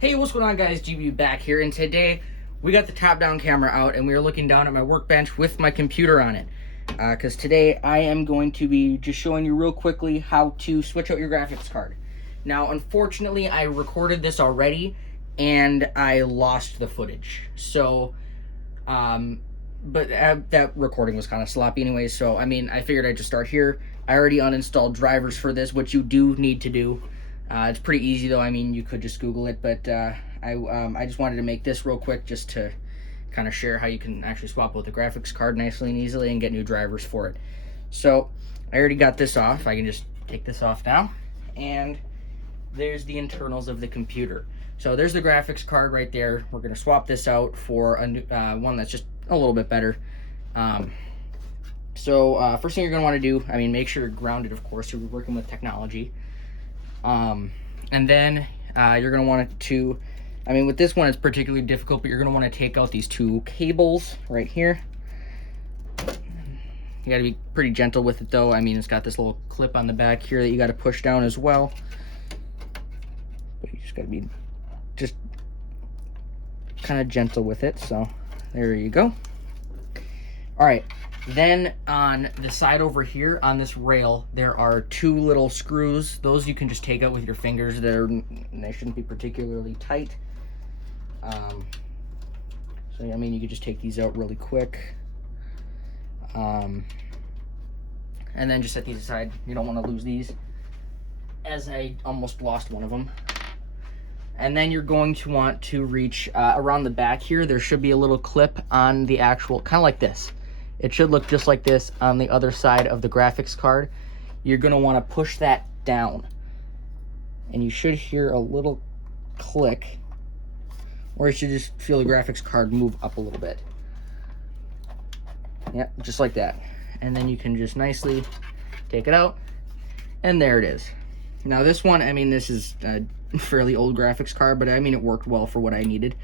Hey, what's going on, guys? GB back here, and today we got the top-down camera out and we are looking down at my workbench with my computer on it. Because today I am going to be just showing you real quickly how to switch out your graphics card. Now, unfortunately, I recorded this already and I lost the footage. So, that recording was kind of sloppy anyways, so I mean, I figured I'd just start here. I already uninstalled drivers for this, which you do need to do. It's pretty easy though. I mean, you could just Google it, but I just wanted to make this real quick just to kind of share how you can actually swap out the graphics card nicely and easily and get new drivers for it. So I already got this off. I can just take this off now, and there's the internals of the computer. So there's the graphics card right there. We're going to swap this out for a new, one that's just a little bit better. First thing you're going to want to do, I mean, make sure you're grounded, of course. You're working with technology. And then you're going to want to, I mean, with this one, it's particularly difficult, but you're going to want to take out these two cables right here. You got to be pretty gentle with it, though. I mean, it's got this little clip on the back here that you got to push down as well. But you just got to be just kind of gentle with it. So there you go. All right. Then on the side over here on this rail, there are two little screws. Those you can just take out with your fingers. They shouldn't be particularly tight. So I mean, you could just take these out really quick. And then just set these aside. You don't want to lose these, as I almost lost one of them. And then you're going to want to reach around the back here. There should be a little clip on the actual, kind of like this. It should look just like this on the other side of the graphics card. You're going to want to push that down. And you should hear a little click. Or you should just feel the graphics card move up a little bit. Yeah, just like that. And then you can just nicely take it out. And there it is. Now this one, I mean, this is a fairly old graphics card, but I mean, it worked well for what I needed.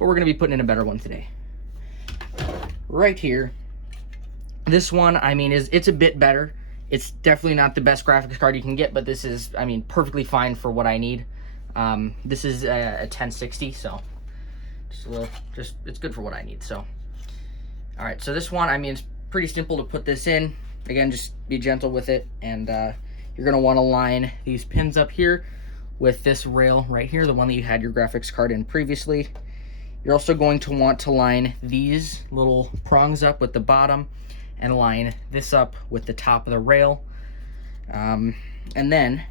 But we're going to be putting in a better one today. Right here. This one, I mean, it's a bit better. It's definitely not the best graphics card you can get, but this is, I mean, perfectly fine for what I need. This is a 1060, so it's good for what I need. So, all right, so this one, I mean, it's pretty simple to put this in. Again, just be gentle with it, and you're gonna want to line these pins up here with this rail right here, the one that you had your graphics card in previously. You're also going to want to line these little prongs up with the bottom and line this up with the top of the rail. And then,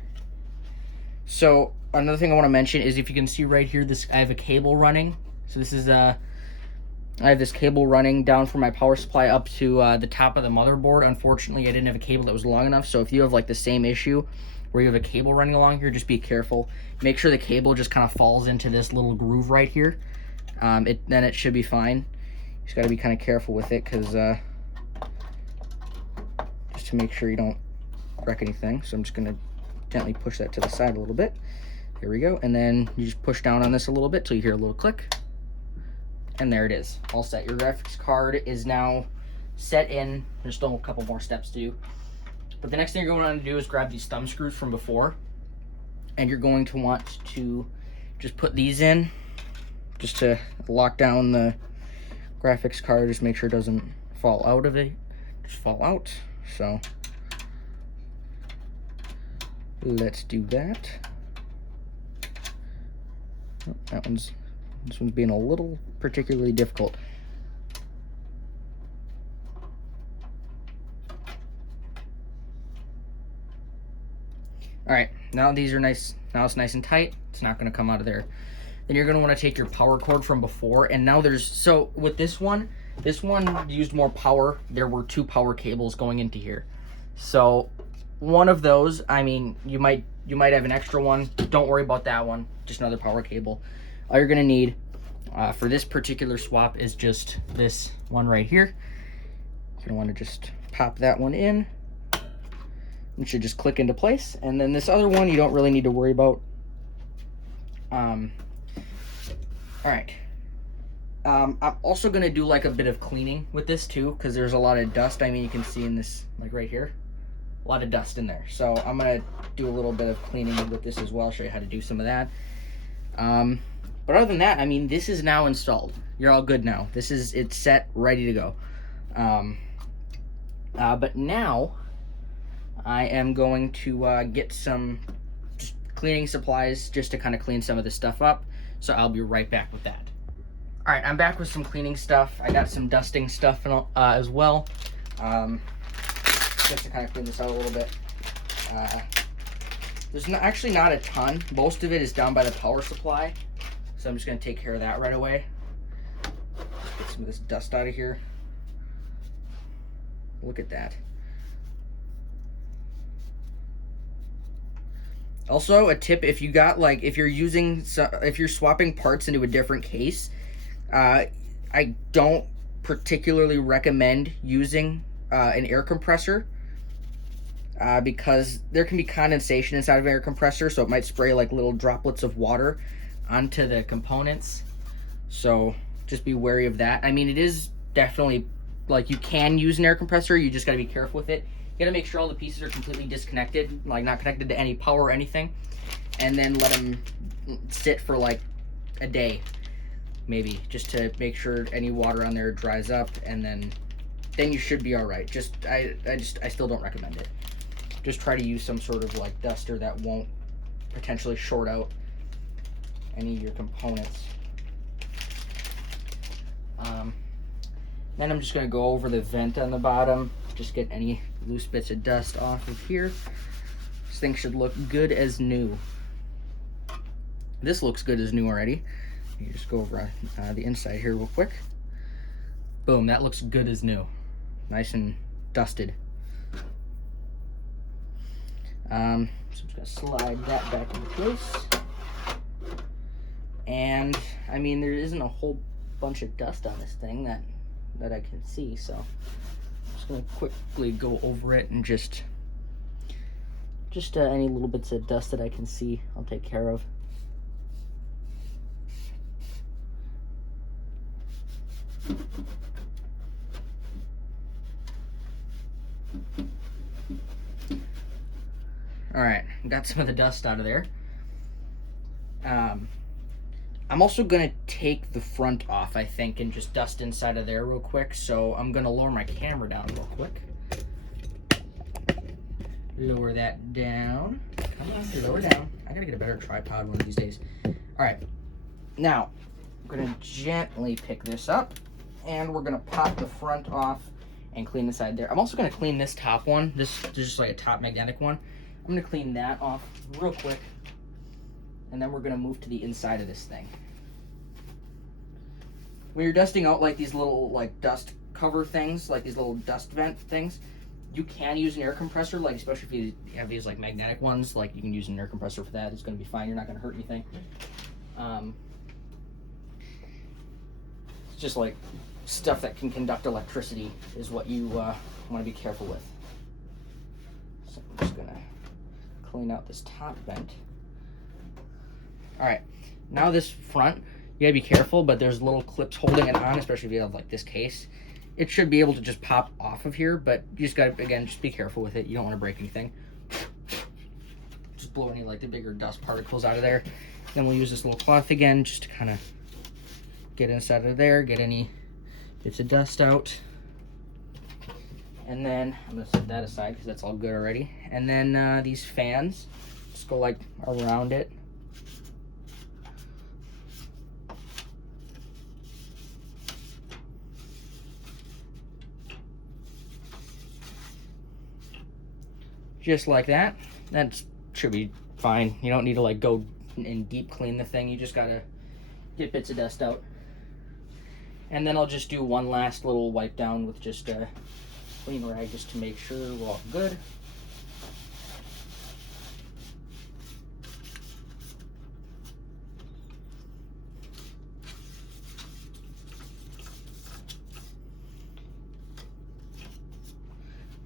so another thing I want to mention is, if you can see right here, I have a cable running. So this is I have this cable running down from my power supply up to the top of the motherboard. Unfortunately, I didn't have a cable that was long enough. So if you have like the same issue where you have a cable running along here, just be careful. Make sure the cable just kind of falls into this little groove right here. Then it should be fine. You just got to be kind of careful with it, because just to make sure you don't wreck anything. So I'm just going to gently push that to the side a little bit. Here we go. And then you just push down on this a little bit till you hear a little click. And there it is, all set. Your graphics card is now set in. There's still a couple more steps to do. But the next thing you're going to want to do is grab these thumb screws from before. And you're going to want to just put these in, just to lock down the graphics card. Just make sure it doesn't fall out of it. Just fall out. So let's do that. Oh, this one's being a little particularly difficult. All right, now these are nice. Now it's nice and tight. It's not going to come out of there. Then you're going to want to take your power cord from before, and now so with this one used more power. There were two power cables going into here. So one of those, I mean, you might have an extra one. Don't worry about that one. Just another power cable. All you're going to need for this particular swap is just this one right here. You're going to want to just pop that one in. It should just click into place. And then this other one you don't really need to worry about. All right. I'm also going to do like a bit of cleaning with this too, because there's a lot of dust. I mean, you can see in this, like right here, a lot of dust in there. So I'm going to do a little bit of cleaning with this as well, show you how to do some of that. But other than that, I mean, this is now installed. You're all good now. It's set, ready to go. But now I am going to get some cleaning supplies just to kind of clean some of this stuff up. So I'll be right back with that. All right, I'm back with some cleaning stuff. I got some dusting stuff as well, just to kind of clean this out a little bit. There's actually not a ton. Most of it is down by the power supply, so I'm just going to take care of that right away. Just get some of this dust out of here. Look at that. Also, a tip: if you got if you're swapping parts into a different case, I don't particularly recommend using an air compressor because there can be condensation inside of an air compressor, so it might spray like little droplets of water onto the components. So just be wary of that. I mean, it is definitely you can use an air compressor. You just got to be careful with it. You got to make sure all the pieces are completely disconnected, like not connected to any power or anything, and then let them sit for like a day, maybe, just to make sure any water on there dries up, and then you should be all right. I still don't recommend it. Just try to use some sort of like duster that won't potentially short out any of your components. Then I'm just going to go over the vent on the bottom, just get any loose bits of dust off of here. This thing should look good as new. This looks good as new already. You just go over the inside here real quick. Boom, that looks good as new. Nice and dusted. So I'm just going to slide that back into place. And, I mean, there isn't a whole bunch of dust on this thing that I can see, so I'm just going to quickly go over it and just any little bits of dust that I can see, I'll take care of. All right, got some of the dust out of there. I'm also gonna take the front off, I think, and just dust inside of there real quick. So I'm gonna lower my camera down real quick. Lower that down. Come on, lower down. I gotta get a better tripod one of these days. All right, now I'm gonna gently pick this up, and we're gonna pop the front off and clean the side there. I'm also gonna clean this top one. This is just like a top magnetic one. I'm gonna clean that off real quick, and then we're gonna move to the inside of this thing. When you're dusting out like these little like dust cover things, like these little dust vent things, you can use an air compressor, like especially if you have these like magnetic ones, like you can use an air compressor for that. It's gonna be fine. You're not gonna hurt anything. It's just like stuff that can conduct electricity is what you want to be careful with. So I'm just gonna clean out this top vent. All right, now this front, you gotta be careful, but there's little clips holding it on, especially if you have like this case. It should be able to just pop off of here, but you just gotta, again, just be careful with it. You don't want to break anything. Just blow any like the bigger dust particles out of there. Then we'll use this little cloth again, just to kind of get inside of there, get any bits of dust out. And then I'm gonna set that aside because that's all good already. And then these fans, just go like around it. Just like that. That should be fine. You don't need to like go and deep clean the thing. You just gotta get bits of dust out. And then I'll just do one last little wipe down with just a clean rag just to make sure we're all good.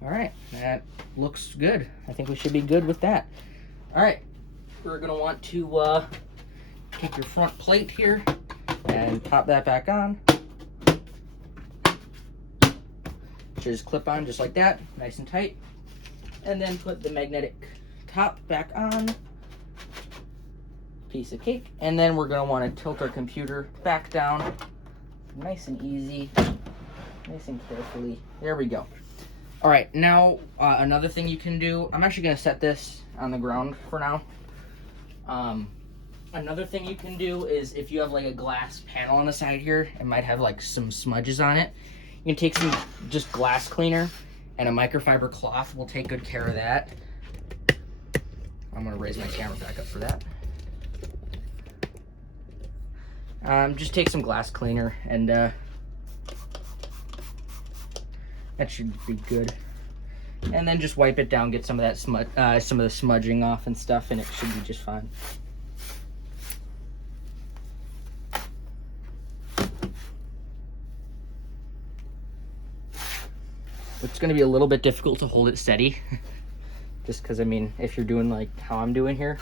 All right, that looks good. I think we should be good with that. All right, we're gonna want to take your front plate here and pop that back on. Just clip on just like that, nice and tight. And then put the magnetic top back on. piece of cake. And then we're gonna wanna tilt our computer back down, nice and easy, nice and carefully. There we go. All right, now another thing you can do, I'm actually gonna set this on the ground for now. Another thing you can do is if you have like a glass panel on the side here, it might have like some smudges on it. You can take some just glass cleaner and a microfiber cloth will take good care of that. I'm gonna raise my camera back up for that. Just take some glass cleaner and that should be good. And then just wipe it down, get some of that some of the smudging off and stuff, and it should be just fine. It's going to be a little bit difficult to hold it steady, just because, I mean, if you're doing like how I'm doing here.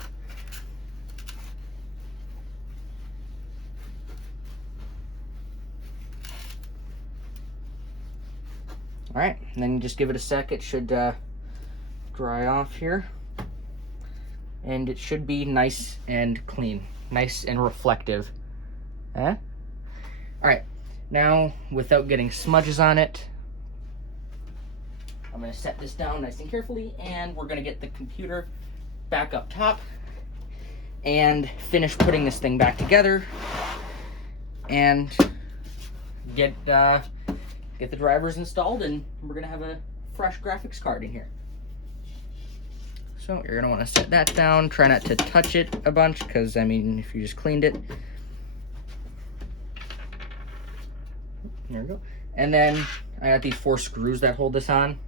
All right, and then you just give it a sec. It should dry off here, and it should be nice and clean, nice and reflective. All right, now without getting smudges on it, I'm gonna set this down nice and carefully, and we're gonna get the computer back up top and finish putting this thing back together and get the drivers installed, and we're gonna have a fresh graphics card in here. So you're gonna wanna set that down. Try not to touch it a bunch, because I mean, if you just cleaned it. There we go. And then I got these 4 screws that hold this on.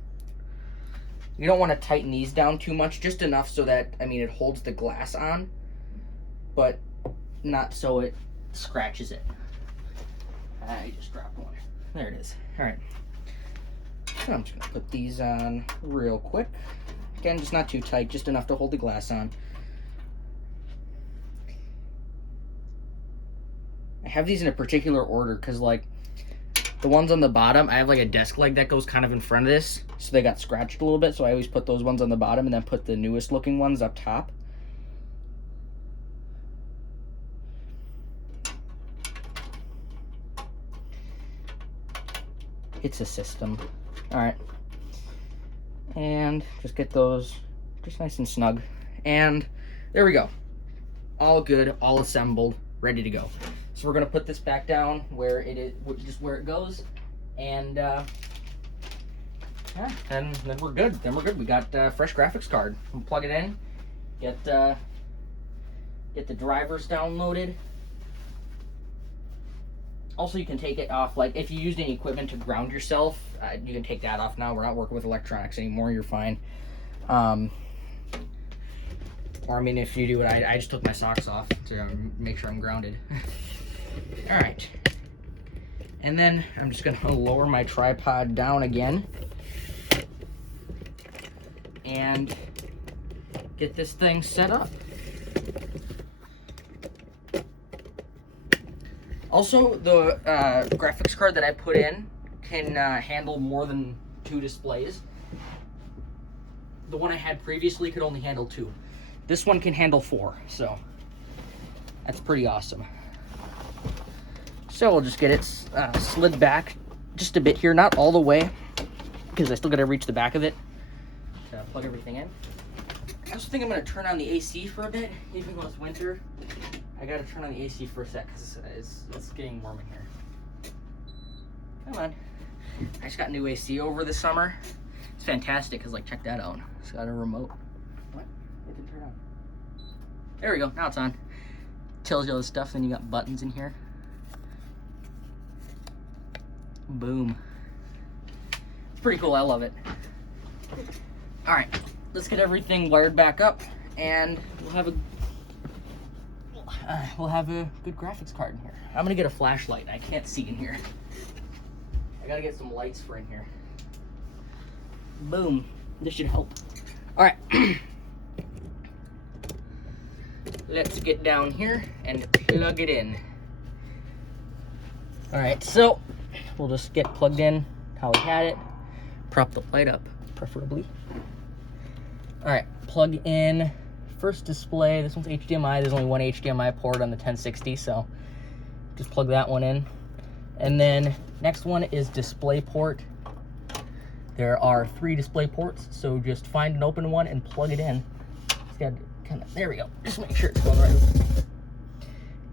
You don't want to tighten these down too much, just enough so that, I mean, it holds the glass on, but not so it scratches it. I just dropped one. There it is. All right. So I'm just going to put these on real quick. Again, just not too tight, just enough to hold the glass on. I have these in a particular order because, like, the ones on the bottom, I have like a desk leg that goes kind of in front of this, so they got scratched a little bit, so I always put those ones on the bottom and then put the newest looking ones up top. It's a system. All right. And just get those just nice and snug. And there we go. All good, all assembled, ready to go. So we're gonna put this back down where it is, just where it goes, and yeah, and then we're good. Then we're good. We got a fresh graphics card. We'll plug it in, get the drivers downloaded. Also, you can take it off. Like if you used any equipment to ground yourself, you can take that off now. We're not working with electronics anymore. You're fine. Or I mean, if you do it, I just took my socks off to make sure I'm grounded. All right, and then I'm just gonna lower my tripod down again and get this thing set up. Also, the graphics card that I put in can handle more than 2 displays. The one I had previously could only handle 2. This one can handle 4, so that's pretty awesome. So we'll just get it slid back just a bit here, not all the way, because I still got to reach the back of it to plug everything in. I also think I'm going to turn on the AC for a bit, even though it's winter. I got to turn on the AC for a sec, because it's getting warm in here. Come on. I just got new AC over this summer. It's fantastic, because, like, check that out. It's got a remote. What? It didn't turn on. There we go. Now it's on. Tells you all this stuff, then you got buttons in here. Boom. It's pretty cool. I love it. All right, let's get everything wired back up, and we'll have a good graphics card in here. I'm gonna get a flashlight. I can't see in here. I gotta get some lights for in here. Boom. This should help. All right. Let's get down here and plug it in. All right, so we'll just get plugged in how we had it. Prop the light up, preferably. All right, plug in first display, this one's HDMI. There's only one HDMI port on the 1060, so just plug that one in. And then next one is display port. There are 3 display ports, so just find an open one and plug it in. It's got kind of, there we go. Just make sure it's going right.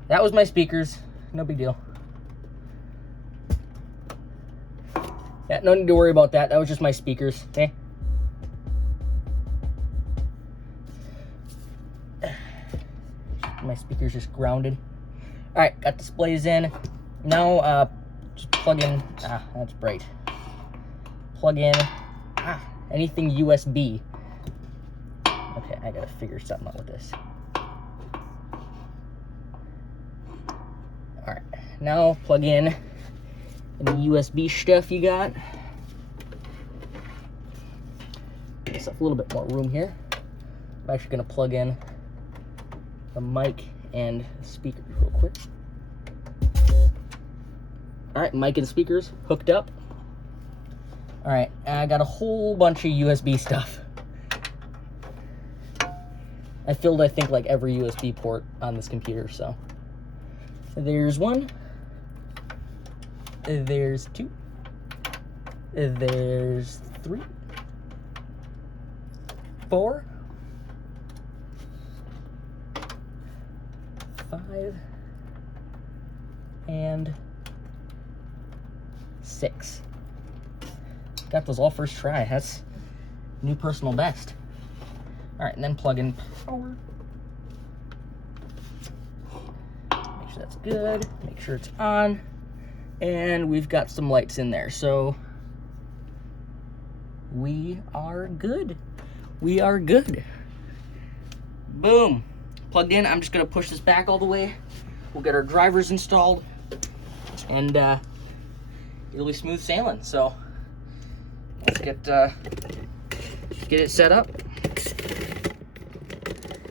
That was my speakers, no big deal. Yeah, no need to worry about that. That was just my speakers, okay? My speakers just grounded. All right, got displays in. Now, just plug in, that's bright. Plug in, anything USB. Okay, I gotta figure something out with this. All right, now plug in any USB stuff you got. Give myself a little bit more room here. I'm actually gonna plug in the mic and speakers real quick. All right, mic and speakers hooked up. All right, I got a whole bunch of USB stuff. I filled, I think, like every USB port on this computer, so. There's 1. There's 2. There's 3. 4. 5. And 6. Got those all first try. That's new personal best. All right, and then plug in power. Make sure that's good. Make sure it's on. And we've got some lights in there, so we are good. We are good. Boom. Plugged in. I'm just gonna push this back all the way. We'll get our drivers installed, and it'll be smooth sailing. So let's get it set up.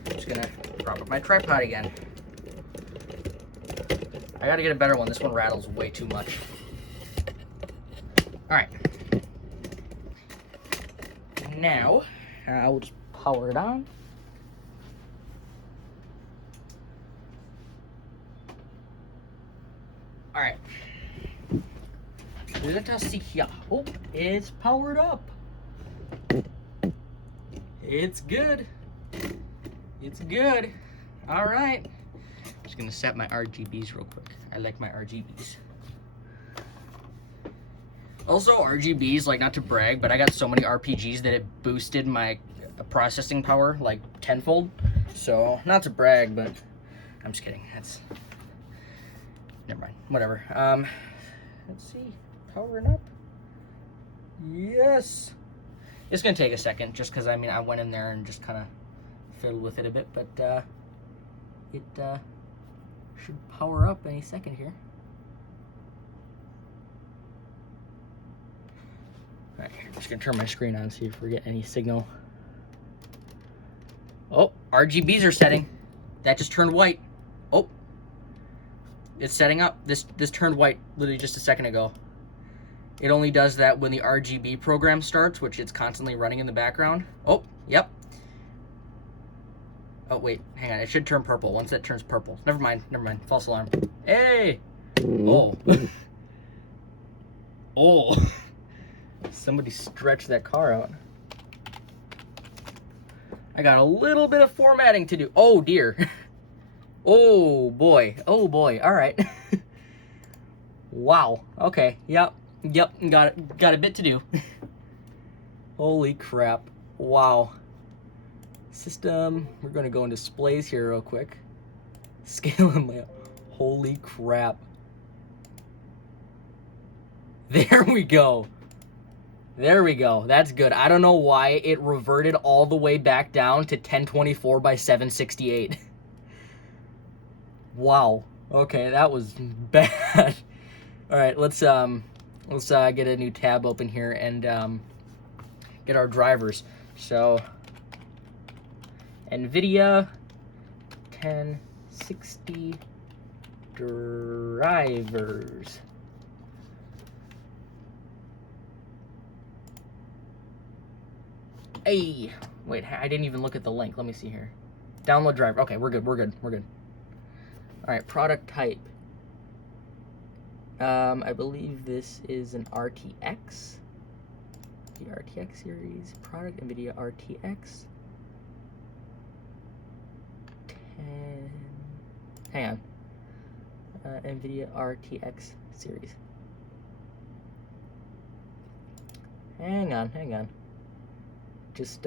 Just gonna prop up my tripod again. I gotta get a better one. This one rattles way too much. All right. Now, I will just power it on. All right. Let us see here. Oh, it's powered up. It's good. It's good. All right. Just gonna set my RGBs real quick. I like my RGBs. Also, RGBs, like, not to brag, but I got so many RPGs that it boosted my processing power like tenfold. So, not to brag, but I'm just kidding. That's, never mind. Whatever. Let's see. Powering up. Yes. It's gonna take a second, just because I went in there and just kind of fiddled with it a bit, but it should power up any second here. All right, I'm just gonna turn my screen on, see if we get any signal. Oh, RGBs are setting. That just turned white. Oh, it's setting up. This turned white literally just a second ago. It only does that when the RGB program starts, which it's constantly running in the background. Oh, yep. Oh, wait, hang on. It should turn purple once that turns purple. Never mind. False alarm. Hey! Oh. Oh. Somebody stretched that car out. I got a little bit of formatting to do. Oh, dear. Oh, boy. Oh, boy. All right. Wow. Okay. Yep. Got a bit to do. Holy crap. Wow. System. We're going to go into displays here real quick. Scale and layout. Holy crap. There we go. There we go. That's good. I don't know why it reverted all the way back down to 1024 by 768. Wow. Okay, that was bad. All right, let's get a new tab open here and get our drivers. So NVIDIA 1060 drivers. Hey, wait, I didn't even look at the link. Let me see here. Download driver. Okay, we're good. We're good. We're good. All right, product type. I believe this is an RTX. The RTX series. Product NVIDIA RTX 10. Hang on. NVIDIA RTX series. Hang on. Just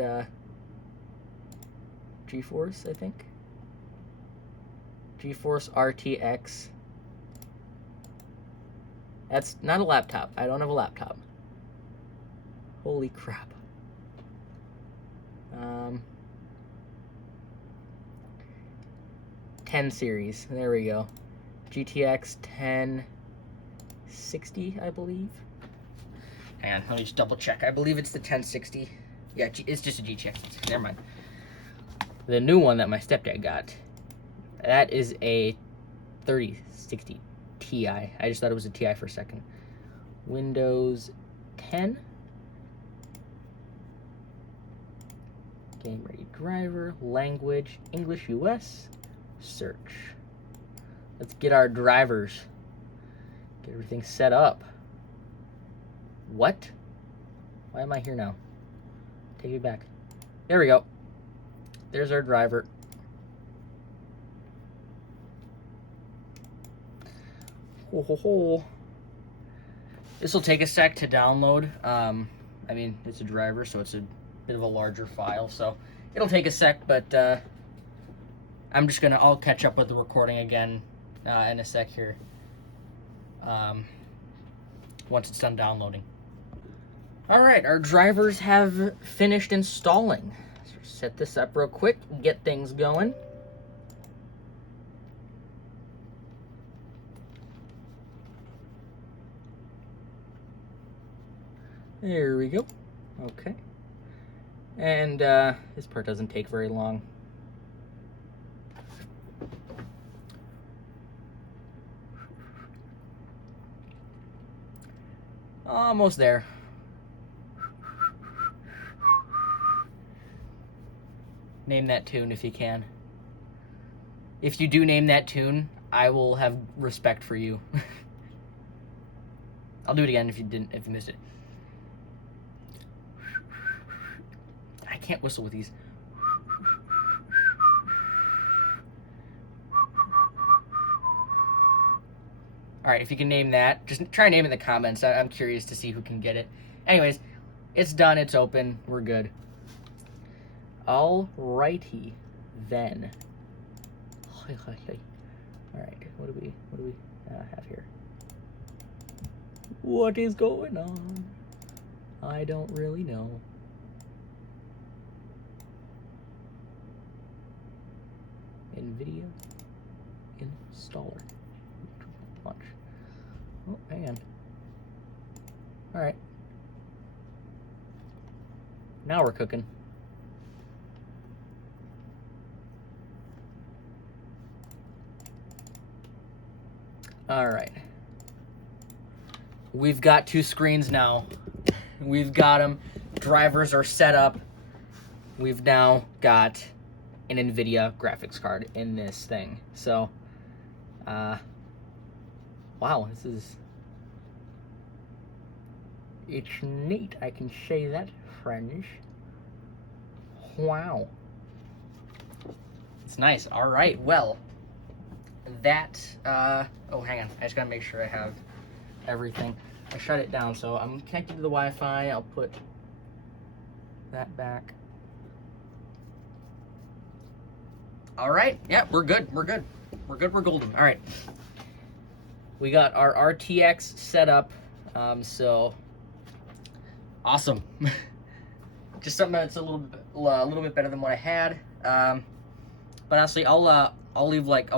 GeForce, I think. GeForce RTX. That's not a laptop. I don't have a laptop. Holy crap. 10 series. There we go. GTX 1060, I believe. Hang on, let me just double check. I believe it's the 1060. Yeah, it's just a GTX. Never mind. The new one that my stepdad got, that is a 3060 Ti. I just thought it was a Ti for a second. Windows 10. Game ready driver, language, English US, search. Let's get our drivers. Get everything set up. What? Why am I here now? Take me back. There we go. There's our driver. This will take a sec to download. I mean, it's a driver, so it's a bit of a larger file, so it'll take a sec, but I'll catch up with the recording again in a sec here once it's done downloading. Alright, our drivers have finished installing. So set this up real quick, get things going. There we go. Okay. And this part doesn't take very long. Almost there. Name that tune if you can. If you do name that tune, I will have respect for you. I'll do it again if you missed it. I can't whistle with these. Alright, if you can name that, just try and name it in the comments. I'm curious to see who can get it. Anyways, it's done, it's open, we're good. Alrighty, then. Alright, what do we have here? What is going on? I don't really know. NVIDIA installer. Launch. Oh, hang on. Alright. Now we're cooking. Alright. We've got two screens now. We've got them. Drivers are set up. We've now got an NVIDIA graphics card in this thing. So, wow, it's neat. I can say that, friends. Wow. It's nice. All right, well, that, oh, hang on. I just gotta make sure I have everything. I shut it down, so I'm connected to the Wi-Fi. I'll put that back. All right, yeah, we're good. We're good. We're golden. All right. We got our RTX set up, so awesome. Just something that's a little bit better than what I had. But honestly, I'll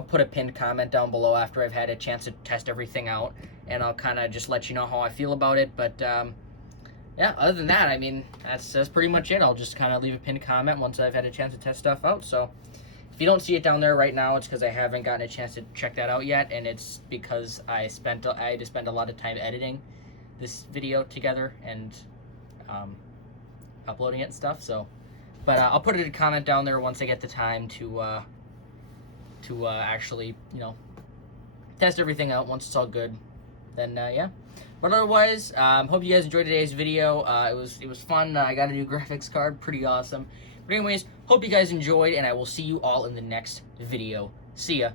put a pinned comment down below after I've had a chance to test everything out, and I'll kind of just let you know how I feel about it. But yeah, other than that, I mean, that's pretty much it. I'll just kind of leave a pinned comment once I've had a chance to test stuff out. So if you don't see it down there right now, it's because I haven't gotten a chance to check that out yet, and it's because I had to spend a lot of time editing this video together and uploading it and stuff. So But I'll put it in a comment down there once I get the time to actually, you know, test everything out. Once it's all good, then yeah. But otherwise, hope you guys enjoyed today's video. It was fun. I got a new graphics card, pretty awesome. But anyways, hope you guys enjoyed, and I will see you all in the next video. See ya.